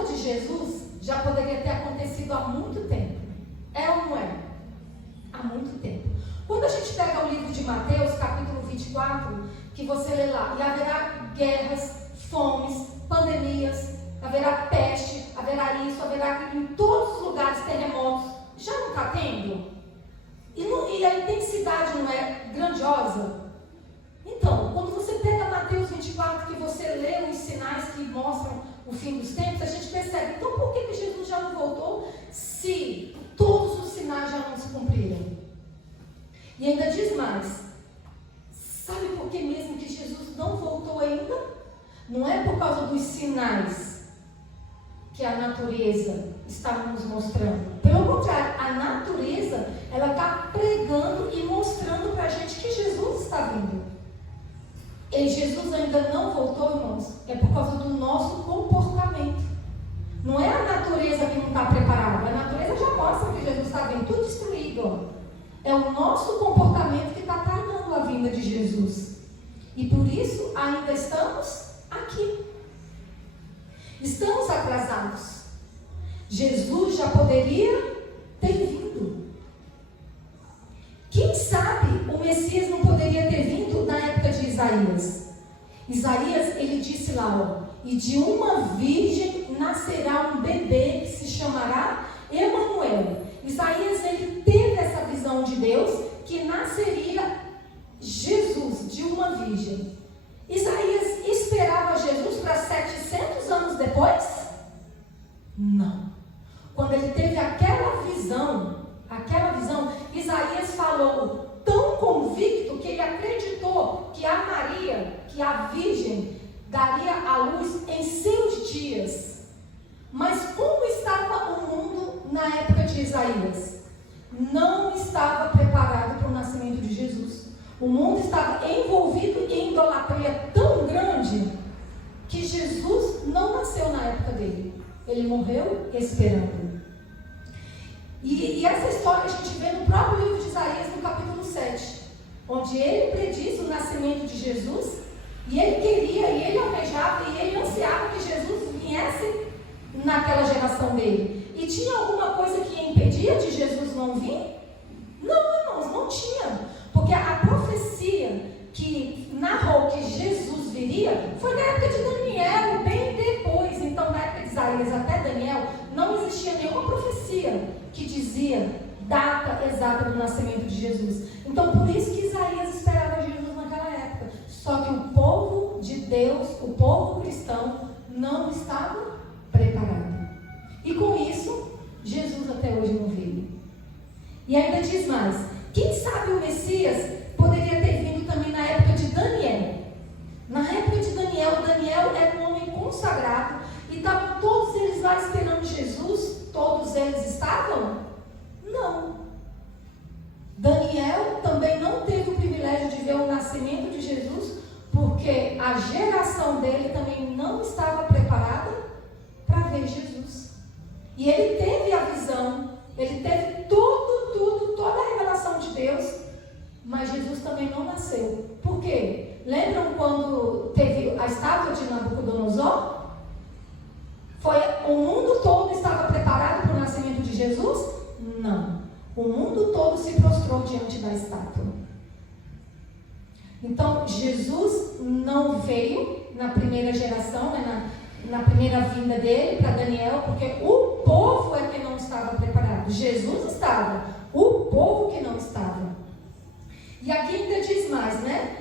volta de Jesus já poderia ter acontecido há muito tempo. É ou não é? Há muito tempo. Quando a gente pega o livro de Mateus, capítulo 24, que você lê lá, e haverá guerras, fomes, pandemias, haverá peste, haverá isso, haverá em todos os lugares terremotos. Já não está tendo? E a intensidade não é grandiosa? Então, quando você pega Mateus 24, que você lê os sinais que mostram o fim dos tempos, a gente percebe, então por que Jesus já não voltou se todos os sinais já não se cumpriram? E ainda diz mais, sabe por que mesmo que Jesus não voltou ainda? Não é por causa dos sinais que a natureza está nos mostrando. Pelo contrário, a natureza, ela está pregando e mostrando para a gente que Jesus está vindo. E Jesus ainda não voltou, irmãos, é por causa do nosso comportamento. Não é a natureza que não está preparada. A natureza já mostra que Jesus está vindo, tudo destruído. Ó. É o nosso comportamento que está tardando a vinda de Jesus. E por isso ainda estamos aqui. Estamos atrasados. Jesus já poderia ter vindo. Quem sabe o Messias não poderia ter vindo na época de Isaías. Isaías, ele disse lá, ó, e de uma virgem nascerá um bebê que se chamará Emanuel. Isaías, ele teve essa visão de Deus que nasceria Jesus de uma virgem. Isaías esperava Jesus para 700 anos depois? Não. Quando ele teve aquela visão, Isaías falou tão convicto que ele acreditou que a Maria, que a virgem, daria à luz em 100 dias. Mas como estava o mundo na época de Isaías? Não estava preparado para o nascimento de Jesus. O mundo estava envolvido em idolatria tão grande que Jesus não nasceu na época dele. Ele morreu esperando. E essa história a gente vê no próprio livro de Isaías, no capítulo 7, onde ele prediz o nascimento de Jesus, e ele queria, e ele almejava, e ele ansiava que Jesus viesse naquela geração dele. E tinha alguma coisa que impedia de Jesus não vir? Não, irmãos, não tinha. Porque a profecia que narrou que Jesus viria foi na época de Daniel, bem depois. Então, na época de Isaías até Daniel, não existia nenhuma profecia que dizia data exata do nascimento de Jesus. Então, por isso que Isaías esperava Jesus naquela época. Só que o povo de Deus, o povo cristão, não estava preparado. E com isso, Jesus até hoje não veio. E ainda diz mais, quem sabe o Messias poderia ter vindo também na época de Daniel. Na época de Daniel, Daniel era um homem consagrado e estavam todos eles lá esperando Jesus. Todos eles estavam? Não. Daniel também não teve o privilégio de ver o nascimento de Jesus, porque a geração dele também não estava preparada para ver Jesus. E ele teve a visão, ele teve toda a revelação de Deus, mas Jesus também não nasceu. Por quê? Lembram quando teve a estátua de Nabucodonosor? O mundo todo estava preparado para o nascimento de Jesus? Não. O mundo todo se prostrou diante da estátua. Então, Jesus não veio na primeira geração, né, na primeira vinda dele para Daniel, porque o povo é que não estava preparado. Jesus estava, o povo que não estava. E aqui ainda diz mais, né?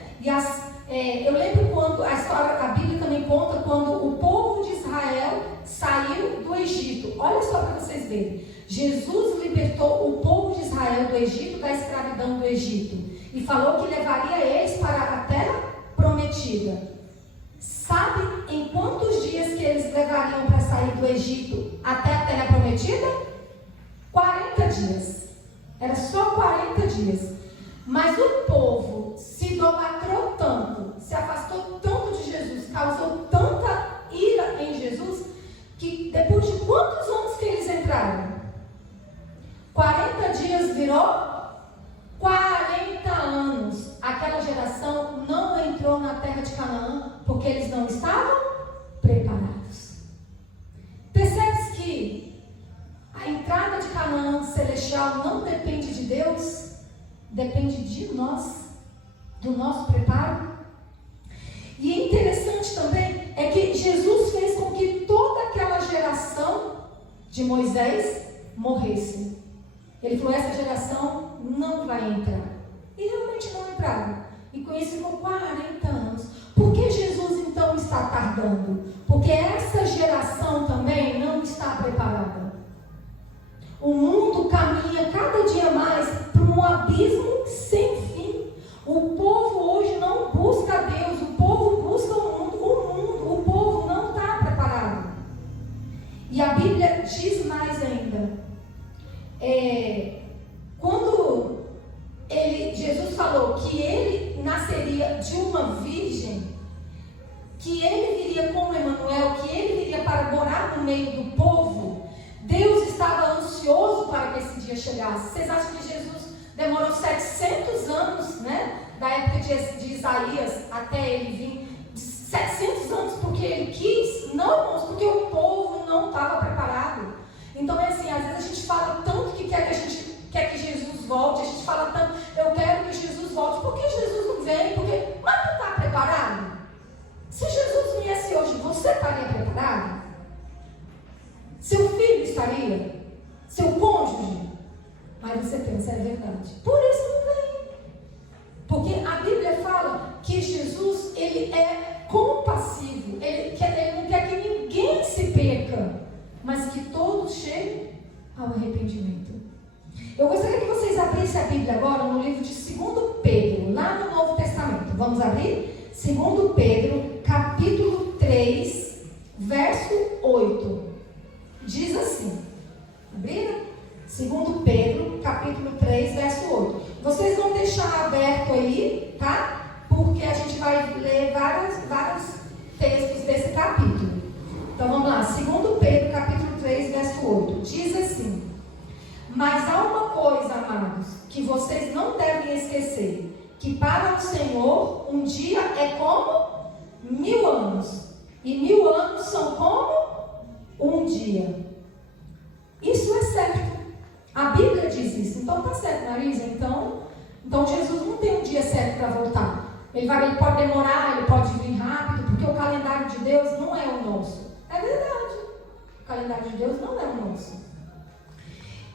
Eu lembro quando a Bíblia também conta quando o povo de Israel saiu do Egito. Olha só para vocês verem. Jesus libertou o povo de Israel do Egito, da escravidão do Egito, e falou que levaria eles para a terra prometida. Sabe em quantos dias que eles levariam para sair do Egito até a terra prometida? 40 dias. Era só 40 dias. Mas o povo se idolatrou tanto, se afastou tanto de Jesus, causou tanta ira em Jesus, que depois de quantos anos que eles entraram? 40 dias virou 40 anos. Aquela geração não entrou na terra de Canaã, porque eles não estavam preparados. Terceiro celestial não depende de Deus, depende de nós, do nosso preparo. E interessante também é que Jesus fez com que toda aquela geração de Moisés morresse. Ele falou, essa geração não vai entrar. E realmente não entraram. E com isso ficou 40 anos. Por que Jesus então está tardando? Porque essa geração também não está preparada. O mundo caminha cada dia mais para um abismo sem fim. O povo hoje não busca Deus, o povo busca o povo não está preparado. E a Bíblia diz mais ainda. Quando Jesus falou que ele nasceria de uma virgem, que ele viria como Emanuel, que ele viria para morar no meio do povo, Deus estava ansioso para que esse dia chegasse. Vocês acham que Jesus demorou 700 anos, né? Da época de Isaías até ele vir? 700 anos porque ele quis? Não, irmãos, porque o povo não estava preparado. Então é assim, às vezes a gente fala tanto que quer que Jesus volte, a gente fala tanto, eu quero que Jesus volte, por que Jesus não vem? Mas tu está preparado? Se Jesus viesse hoje, você estaria preparado? Seu filho estaria? Seu cônjuge? Mas você pensa, é verdade. Por isso não vem. Porque a Bíblia fala que Jesus, ele é compassivo. Ele não quer que ninguém se perca, mas que todos cheguem ao arrependimento. Eu gostaria que vocês abrissem a Bíblia agora no livro de 2 Pedro, lá no Novo Testamento. Vamos abrir? 2 Pedro, capítulo 3, verso 8. Diz assim. Abriram? 2 Pedro, capítulo 3, verso 8. Vocês vão deixar aberto aí, tá? Porque a gente vai ler vários textos desse capítulo. Então vamos lá. 2 Pedro, capítulo 3, verso 8. Diz assim: mas há uma coisa, amados, que vocês não devem esquecer, que para o Senhor um dia é como 1000 anos, e 1000 anos são como um dia. Isso é certo. A Bíblia diz isso. Então tá certo, Marisa. Então Jesus não tem um dia certo para voltar. Ele pode demorar, ele pode vir rápido, porque o calendário de Deus não é o nosso. É verdade. O calendário de Deus não é o nosso.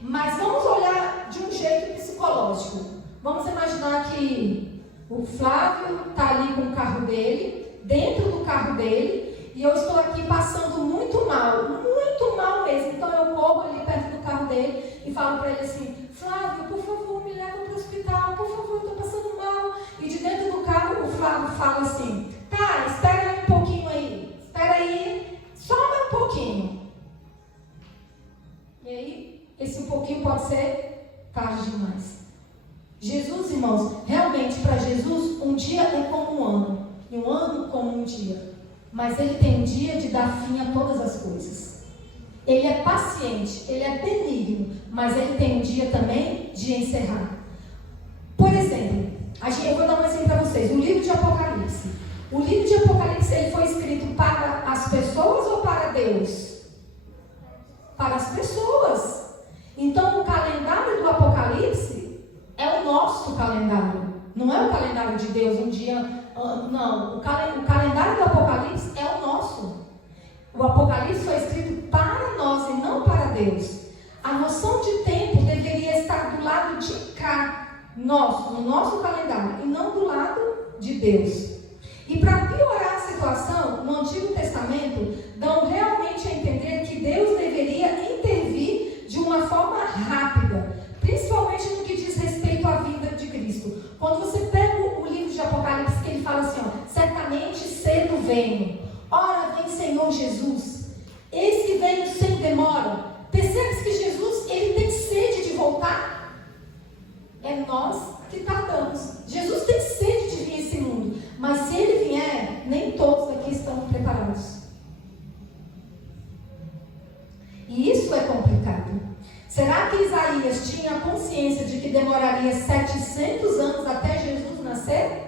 Mas vamos olhar de um jeito psicológico. Vamos imaginar que o Flávio está ali com o carro dele, dentro do carro dele, e eu estou aqui passando muito mal mesmo. Então eu corro ali perto do carro dele e falo para ele assim: Flávio, por favor, me leva para o hospital, por favor, eu estou passando mal. E de dentro do carro o Flávio fala assim: tá, espera aí um pouquinho aí, espera aí, só mais um pouquinho. E aí, esse um pouquinho pode ser tarde demais. Jesus, irmãos, realmente para Jesus um dia é como um ano, e um ano como um dia. Mas ele tem um dia de dar fim a todas as coisas. Ele é paciente, ele é benigno, mas ele tem um dia também de encerrar. Por exemplo, eu vou dar um exemplo para vocês. O livro de Apocalipse. O livro de Apocalipse, ele foi escrito para as pessoas ou para Deus? Para as pessoas. Então o calendário do Apocalipse é o nosso calendário. Não é o calendário de Deus, um dia... Não, o calendário do Apocalipse é o nosso. O Apocalipse foi escrito para nós e não para Deus. A noção de tempo deveria estar do lado de cá, no nosso calendário, e não do lado de Deus. E para piorar a situação, no Antigo Testamento, dão realmente a entender que Deus deveria intervir de uma forma rápida, principalmente no que diz respeito à vinda de Cristo. Quando você pega o livro de Apocalipse, que ele fala assim, certamente cedo venho. Ora vem Senhor Jesus. Eis que venho sem demora. Percebe que Jesus, ele tem sede de voltar? É nós que tardamos. Jesus tem sede de vir a esse mundo. Mas se ele vier, nem todos aqui estão preparados. E isso é complicado. Será que Isaías tinha consciência de que demoraria 700 anos até Jesus nascer?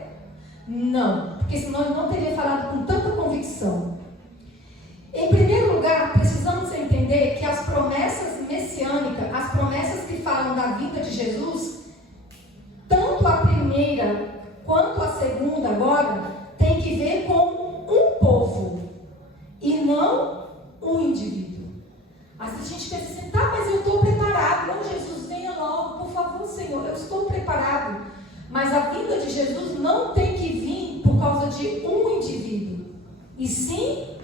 Não, porque senão ele não teria falado com tanta convicção. Em primeiro lugar, precisamos entender que as promessas messiânica, as promessas que falam da vinda de Jesus, tanto a primeira quanto a segunda agora, tem que ver com um povo e não um indivíduo. Assim a gente pensa assim, tá, mas eu estou preparado. Não, Jesus, venha logo, por favor, Senhor, eu estou preparado. Mas a vinda de Jesus não tem que vir por causa de um indivíduo, e sim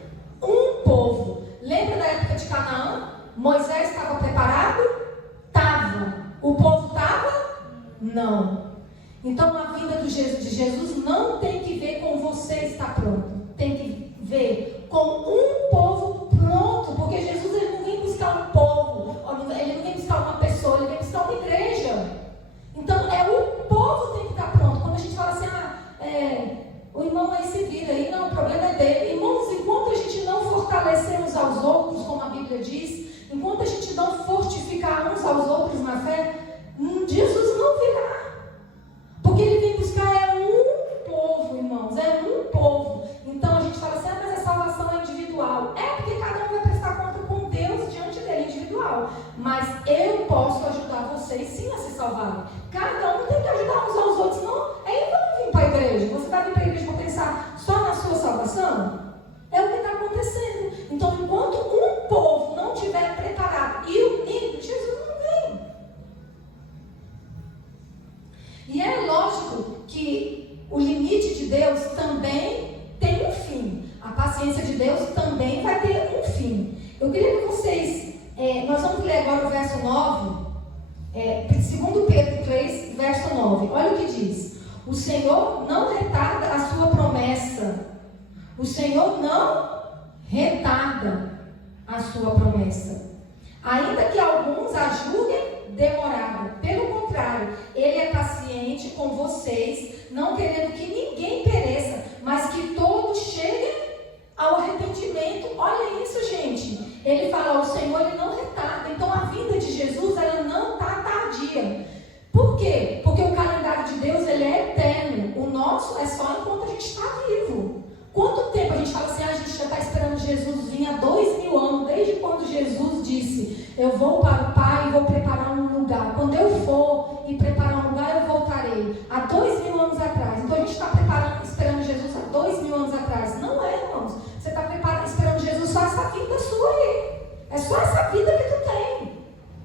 um povo. Lembra da época de Canaã? Moisés estava preparado? Estava. O povo estava? Não. Então a vinda de Jesus não tem que ver com você estar pronto. Tem que ver com um povo pronto. Porque Jesus ele não vem buscar um povo, ele não vem buscar uma pessoa, ele vem buscar uma igreja. Então o povo tem que estar pronto. Quando a gente fala assim, o irmão aí se vira aí, não, o problema é dele. Irmãos, enquanto a gente não fortalecer uns aos outros, como a Bíblia diz, enquanto a gente não fortificar uns aos outros na fé, Jesus não virá. Porque ele vem buscar um povo, irmãos, um povo. Então a gente fala assim, mas a salvação é individual. Porque cada um vai prestar conta com Deus diante dele, individual. Mas eu posso ajudar vocês sim a se salvarem. Cada um tem que ajudar uns aos outros, não. Aí vamos vir para a igreja. Você vai vir para a igreja para pensar só na sua salvação? É o que está acontecendo. Então, enquanto um povo não estiver preparado e unido, Jesus não vem. E é lógico que o limite de Deus também tem um fim. A paciência de Deus também vai ter um fim. Eu queria que vocês... nós vamos ler agora o verso 9. 2 Pedro 3, verso 9. Olha o que diz. O Senhor não retarda a sua promessa. O Senhor não retarda a sua promessa. Ainda que alguns a julguem demorada. Pelo contrário, Ele é paciente com vocês, não querendo que ninguém pereça, mas que todos cheguem ao arrependimento. Olha isso, gente. Ele fala, o Senhor ele não retarda. Então a vinda de Jesus ela não está tardia. Por quê? Porque o calendário de Deus ele é eterno. O nosso é só enquanto a gente está vivo. Quanto tempo a gente fala assim, a gente já está esperando Jesus vir há 2000 anos, desde quando Jesus disse, eu vou para o Pai e vou preparar um lugar. Quando eu for e preparar um lugar, eu voltarei. Há 2000 anos atrás. Então a gente está esperando Jesus há 2000 anos atrás. Não é, irmãos. Você está esperando Jesus só essa vida sua aí. É só essa vida que tu tem.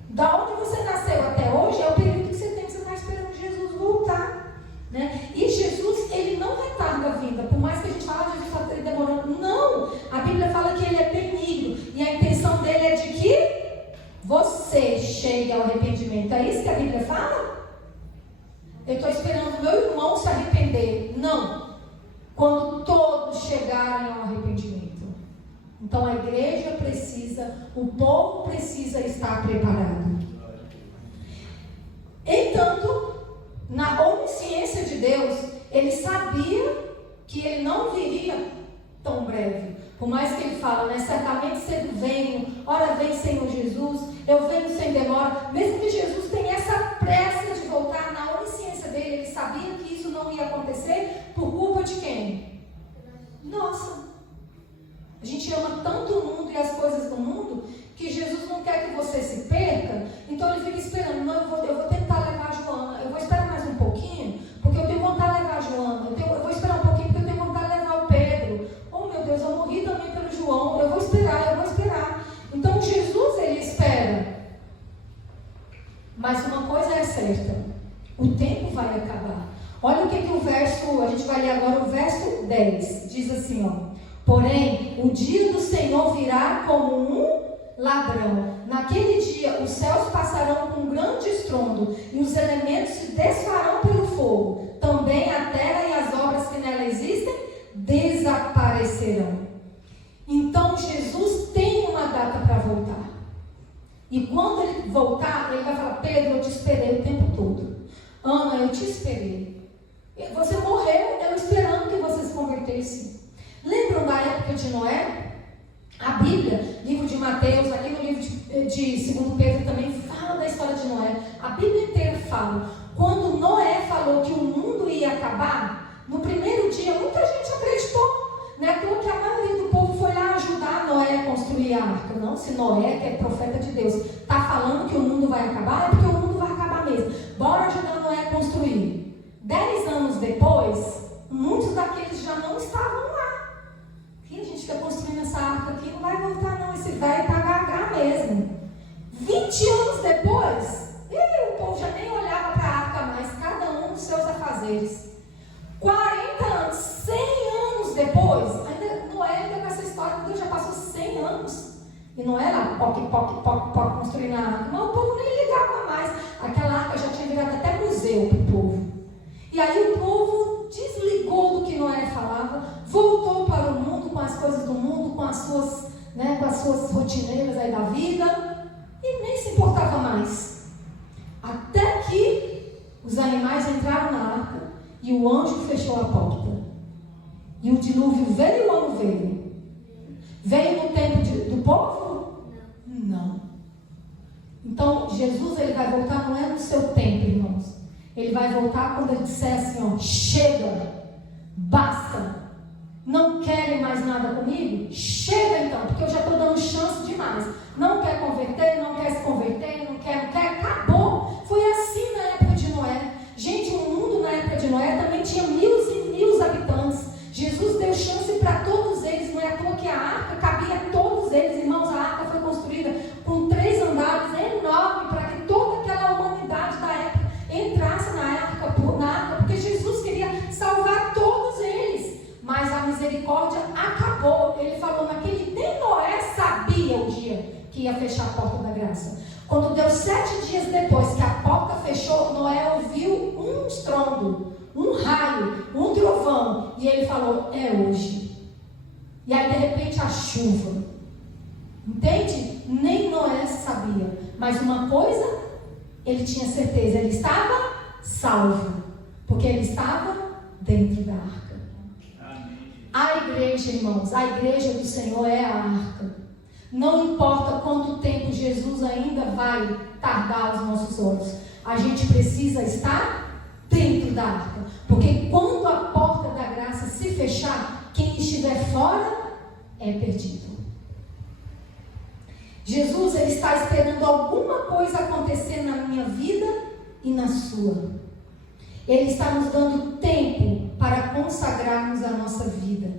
Da onde você nasceu até hoje é o período que você tem, que você está esperando Jesus voltar. Né? E Jesus, ele não retarda a vinda. Por mais que a gente fale, Jesus está demorando. Não! A Bíblia fala que ele é benigno. E a intenção dele é de que você chegue ao arrependimento. É isso que a Bíblia fala? Eu estou esperando o meu irmão se arrepender. Não! Quando todos chegarem ao arrependimento. Então a igreja precisa, o povo precisa estar preparado. Entanto, na onisciência de Deus, ele sabia que ele não viria tão breve. Por mais que ele fala, né? Certamente cedo venho, ora vem Senhor Jesus, eu venho sem demora. Mesmo que Jesus tenha essa pressa de voltar, na onisciência dele, ele sabia que isso não ia acontecer por culpa de quem? Nossa! A gente ama tanto o mundo e as coisas do mundo, que Jesus não quer que você se perca, então ele fica esperando. Não, eu vou tentar levar a Joana, eu vou esperar mais um pouquinho, porque eu tenho vontade de levar a Joana, eu vou esperar um pouquinho, porque eu tenho vontade de levar o Pedro. Oh meu Deus, eu morri também pelo João, eu vou esperar. Então Jesus, ele espera. Mas uma coisa é certa, o tempo vai acabar. Olha o que o verso, a gente vai ler agora o verso 10, diz assim, ó. Porém, o dia do Senhor virá como um ladrão. Naquele dia, os céus passarão com grande estrondo, e os elementos se desfarão pelo fogo. Também a terra e as obras que nela existem desaparecerão. Então, Jesus tem uma data para voltar. E quando ele voltar, ele vai falar, Pedro, eu te esperei o tempo todo. Ana, eu te esperei. Você morreu, eu esperando que você se convertesse. Lembram da época de Noé? A Bíblia, livro de Mateus, aqui no livro de 2 Pedro também fala da história de Noé. A Bíblia inteira fala. Quando Noé falou que o mundo ia acabar, no primeiro dia muita gente acreditou. Não é que a maioria do povo foi lá ajudar Noé a construir a arca. Não, se Noé, que é profeta de Deus, está falando que o mundo vai acabar, é porque o mundo vai acabar mesmo. Bora ajudar Noé a construir. 10 anos depois, muitos daqueles já não estavam lá. E a gente fica construindo essa arca aqui, não vai voltar não, esse velho está gaga mesmo. 20 anos depois, o povo já nem olhava para a arca mais, cada um dos seus afazeres. 40 anos, 100 anos depois, Noé ainda com essa história, Deus já passou 100 anos. E não era poc, construindo a arca. Mas o povo nem ligava mais. Aquela arca já tinha virado até museu para o povo. E aí o povo desligou do que Noé falava, voltou para o mundo com as coisas do mundo, com as suas rotineiras aí da vida, e nem se importava mais. Até que os animais entraram na arca e o anjo fechou a porta. E o dilúvio veio ou não veio? Veio no tempo do povo? Não. Então, Jesus ele vai voltar, não é no seu tempo, irmãos. Ele vai voltar quando ele disser assim, chega, basta. Não querem mais nada comigo? Chega então, porque eu já estou dando chance demais. Não quer converter, não quer se converter, não quer, acabou. Foi assim na época de Noé. Gente, o mundo na época de Noé também tinha 1.000 habitantes. Jesus deu chance para todos eles, não é à toa que a arca cabia a todos eles, irmãos. A arca foi construída com 3 andares enormes para que toda aquela humanidade da época entrasse na arca, porque Jesus queria salvar todos eles. Mas a misericórdia acabou. Ele falou naquele, nem Noé sabia o dia que ia fechar a porta da graça. Quando deu 7 dias depois que a porta fechou, Noé ouviu um estrondo, um raio, um trovão, e ele falou, é hoje. E aí de repente a chuva. Entende? Nem Noé sabia. Mas uma coisa, ele tinha certeza, ele estava salvo, porque ele estava dentro da arca. A igreja, irmãos, a igreja do Senhor é a arca. Não importa quanto tempo Jesus ainda vai tardar aos nossos olhos, a gente precisa estar dentro da arca, porque quando a porta da graça se fechar, quem estiver fora é perdido. Jesus ele está esperando alguma coisa acontecer na minha vida e na sua. Ele está nos dando tempo para consagrarmos a nossa vida.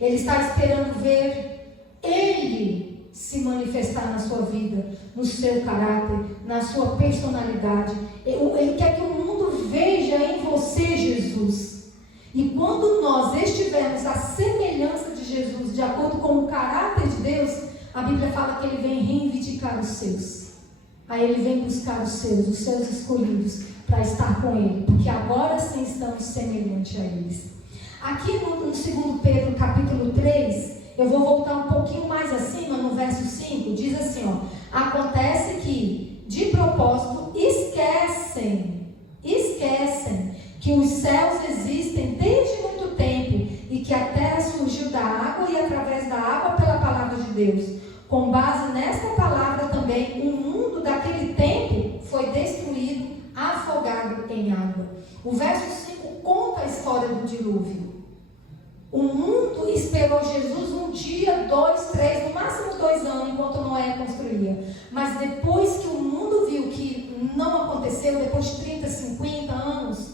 Ele está esperando ver Ele se manifestar na sua vida, no seu caráter, na sua personalidade. Ele quer que o mundo veja em você Jesus. E quando nós estivermos à semelhança de Jesus, de acordo com o caráter de Deus, a Bíblia fala que Ele vem reivindicar os seus. Aí Ele vem buscar os seus escolhidos, para estar com Ele, porque agora sim estamos semelhantes a eles. Aqui no 2 Pedro capítulo 3, eu vou voltar um pouquinho mais acima, no verso 5, diz assim, acontece que, de propósito, esquecem que os céus existem desde muito tempo, e que a terra surgiu da água e através da água pela palavra de Deus. Com base nesta palavra também, o mundo daquele tempo foi destruído, afogado em água. O verso 5 conta a história do dilúvio. O mundo esperou Jesus um dia, 2, 3, no máximo 2 anos, enquanto Noé construía. Mas depois que o mundo viu que não aconteceu, depois de 30, 50 anos,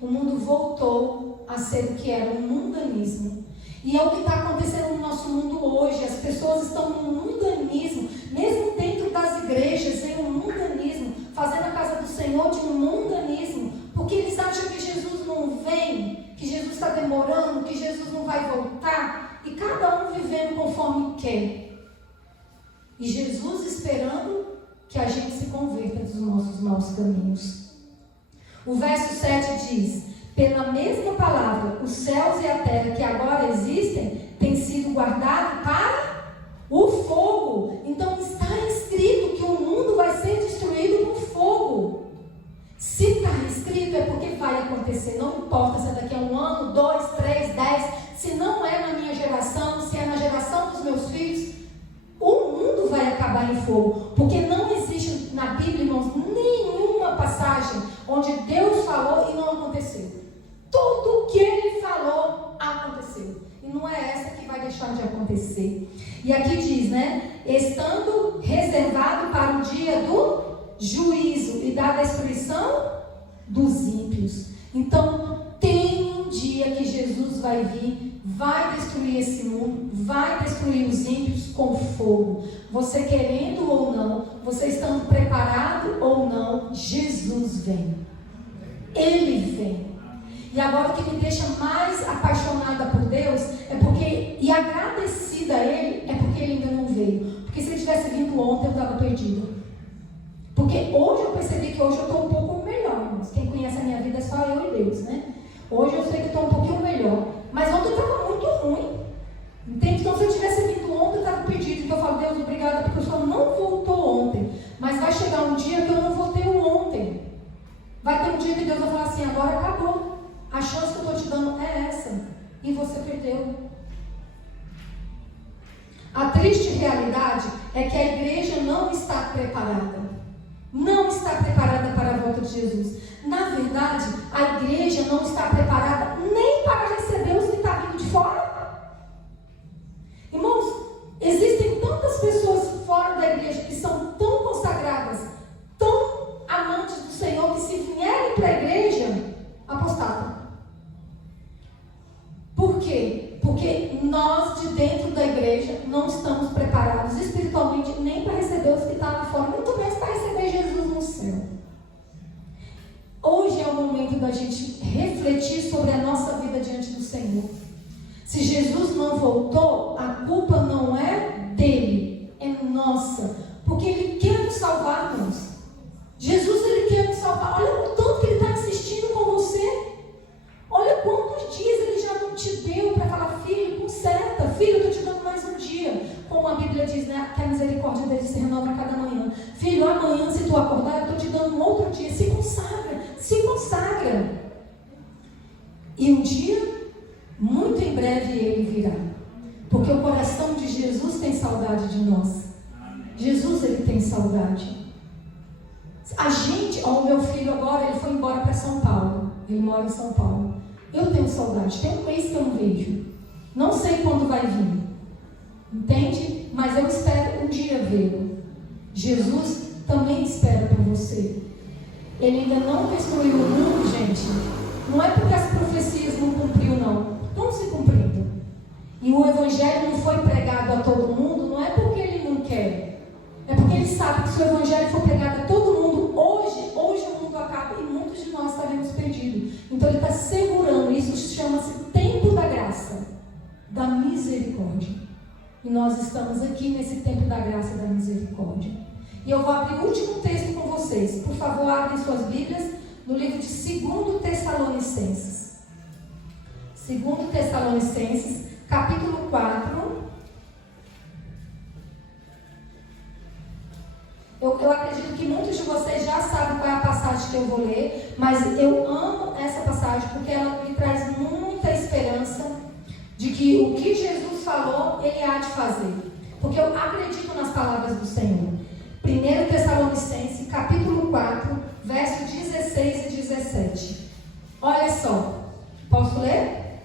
o mundo voltou a ser o que era, um mundanismo. E é o que está acontecendo no nosso mundo hoje. As pessoas estão no mundanismo, mesmo dentro das igrejas, em um mundanismo, fazendo a casa do Senhor de um mundanismo, porque eles acham que Jesus não vem, que Jesus está demorando, que Jesus não vai voltar, e cada um vivendo conforme quer. E Jesus esperando que a gente se converta dos nossos maus caminhos. O verso 7 diz: pela mesma palavra, os céus e a terra que agora existem têm sido guardados para o fogo. Então está escrito que o mundo vai ser destruído com fogo. Se está escrito é porque vai acontecer. Não importa se é daqui a 1 ano, 2, 3, 10. Se não é na minha geração, se é na geração dos meus filhos, o mundo vai acabar em fogo. Porque não existe na Bíblia, irmãos, nenhuma passagem onde Deus falou e não aconteceu. Tudo o que Ele falou aconteceu. E não é essa que vai deixar de acontecer. E aqui diz, né? estando reservado para o dia do juízo e da destruição dos ímpios. Então, tem um dia que Jesus vai vir, vai destruir esse mundo, vai destruir os ímpios com fogo. Você querendo ou não, você estando preparado ou não, Jesus vem. Ele vem. E agora o que me deixa mais apaixonada por Deus e agradecida a Ele, é porque Ele ainda não veio. Porque se Ele tivesse vindo ontem, eu estava perdida. Porque hoje eu percebi que hoje eu estou um pouco melhor, irmãos. Quem conhece a minha vida é só eu e Deus, né? Hoje eu sei que estou um pouquinho melhor. Mas ontem estava muito ruim. Entende? Então se eu tivesse vindo ontem, eu estava perdido. Então eu falo, Deus, obrigada, porque o Senhor não voltou ontem. Mas vai chegar um dia que eu não vou ter o ontem. Vai ter um dia que Deus vai falar assim, agora acabou. A chance que eu estou te dando é essa. E você perdeu. A triste realidade é que a igreja não está preparada. Não está preparada para a volta de Jesus. Na verdade, a igreja não está preparada nem para receber os que estão vindo de fora. Irmãos, existem tantas pessoas fora da igreja que são tão consagradas, tão amantes do Senhor, que se vierem para a igreja, apostatam. Por quê? Porque nós de dentro da igreja não estamos preparados espiritualmente nem para receber os que estão lá fora, muito menos para receber Jesus no céu. Hoje é o momento da gente refletir sobre a nossa vida diante do Senhor. Se Jesus não voltou, a culpa não é dele, é nossa. Porque Ele quer nos salvar, irmãos. Jesus, Ele quer nos salvar. Olha o tanto que Ele está insistindo com você. Olha quantos dias Ele já não te deu para falar, filho, conserta. Filho, eu estou te dando mais um dia. Como a Bíblia diz, né? Que a misericórdia dele se renova a cada manhã. Filho, amanhã, se tu acordar, eu estou te dando um outro dia. Se consagra, se consagra. E um dia, muito em breve, Ele virá. Porque o coração de Jesus tem saudade de nós. Jesus, Ele tem saudade. A gente, o meu filho agora, ele foi embora para São Paulo. Ele mora em São Paulo. Eu tenho saudade. Tem um mês que eu não vejo. Não sei quando vai vir. Entende? Mas eu espero um dia vê-lo. Jesus também espera por você. Ele ainda não destruiu o mundo, gente. Não é porque as profecias não cumpriu, não. Estão se cumprindo. E o Evangelho não foi pregado a todo mundo, não é porque Ele não quer. É porque Ele sabe que se o Evangelho for pregado a todo mundo, hoje o mundo acaba e muitos de nós estaremos perdidos. Então Ele está segurando, isso chama-se tempo da graça, da misericórdia. E nós estamos aqui nesse tempo da graça e da misericórdia. E eu vou abrir o último texto com vocês. Por favor, abrem suas Bíblias no livro de 2 Tessalonicenses. 2 Tessalonicenses, capítulo 4. Eu acredito que muitos de vocês já sabem qual é a passagem que eu vou ler, mas eu amo essa passagem porque ela me traz muita esperança de que o que Jesus falou, Ele há de fazer. Porque eu acredito nas palavras do Senhor. 1 Tessalonicenses, capítulo 4, verso 16 e 17. Olha só, posso ler?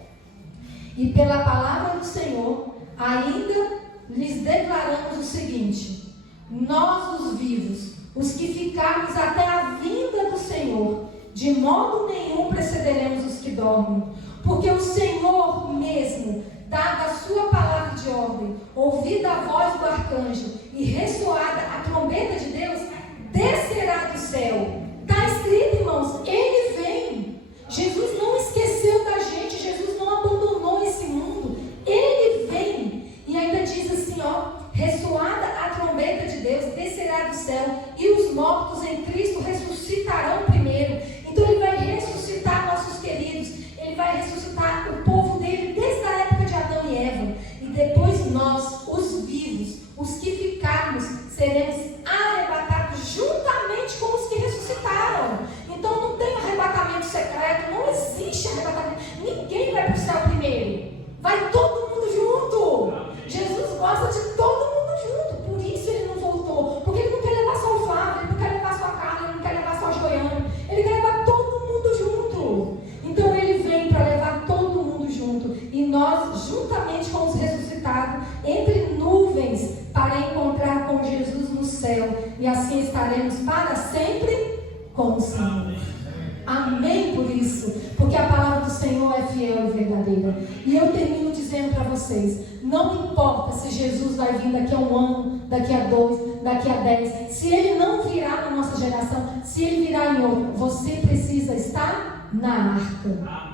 E pela palavra do Senhor, ainda lhes declaramos o seguinte: nós, os vivos, os que ficarmos até a vinda do Senhor, de modo nenhum precederemos os que dormem. Porque o Senhor mesmo, dada a sua palavra de ordem, ouvida a voz do arcanjo e ressoada a trombeta de Deus, descerá do céu. Está escrito, irmãos, Ele vem. Jesus não esqueceu da gente, Jesus não abandonou esse mundo. Ele vem. E ainda diz assim, ressoada a trombeta de Deus, descerá do céu, e os mortos em Cristo ressuscitarão primeiro. Então Ele vai ressuscitar nossos queridos, Ele vai ressuscitar o povo dele desde a época de Adão e Eva, e depois nós, os vivos, os que E eu termino dizendo para vocês, não importa se Jesus vai vir daqui a 1 ano, daqui a 2, daqui a 10, se ele não virá na nossa geração, se ele virá em outra, você precisa estar na arca.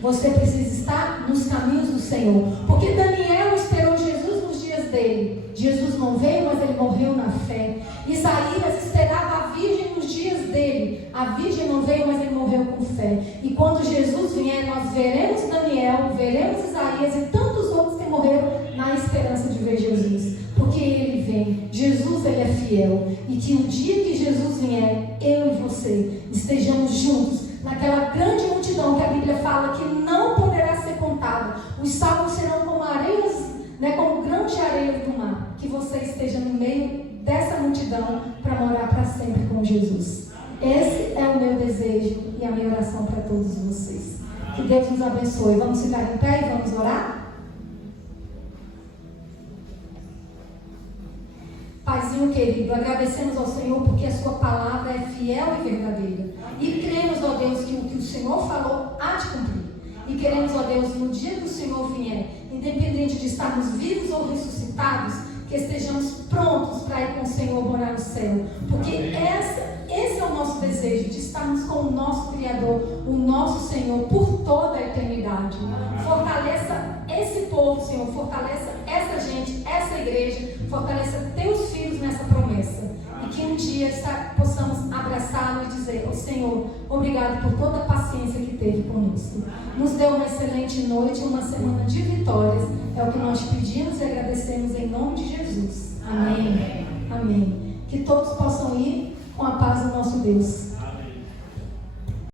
Você precisa estar nos caminhos do Senhor. Porque Daniel esperou Jesus nos dias dele. Jesus não veio, mas ele morreu na fé. Isaías esperava a virgem nos dias dele. A virgem não veio, mas ele morreu com fé. E quando Jesus vier, nós veremos Daniel, veremos Isaías e tantos outros que morreram na esperança de ver Jesus. Porque ele vem. Jesus, ele é fiel. E que o dia que Jesus vier, eu e você estejamos juntos naquela grande multidão que a Bíblia fala que não poderá ser contada. Os salvos serão como areias, como grão de areia do mar. Que você esteja no meio dessa multidão para morar para sempre com Jesus. Esse é o meu desejo e a minha oração para todos vocês. Que Deus nos abençoe. Vamos ficar em pé e vamos orar? Paizinho querido, agradecemos ao Senhor porque a sua palavra é fiel e verdadeira. E cremos, ó Deus, que o que o Senhor falou há de cumprir. E queremos, ó Deus, no dia que o Senhor vier, independente de estarmos vivos ou ressuscitados, que estejamos prontos para ir com o Senhor morar no céu. Porque esse é o nosso desejo, de estarmos com o nosso Criador, o nosso Senhor, por toda a eternidade. Fortaleça esse povo, Senhor, fortaleça essa gente, essa igreja, fortaleça teus filhos nessa promessa. E que um dia possamos abraçá-lo e dizer, ó Senhor, obrigado por toda a paciência que teve conosco. Nos deu uma excelente noite, uma semana de vitórias. É o que nós pedimos e agradecemos em nome de Jesus. Amém. Amém. Que todos possam ir com a paz do nosso Deus.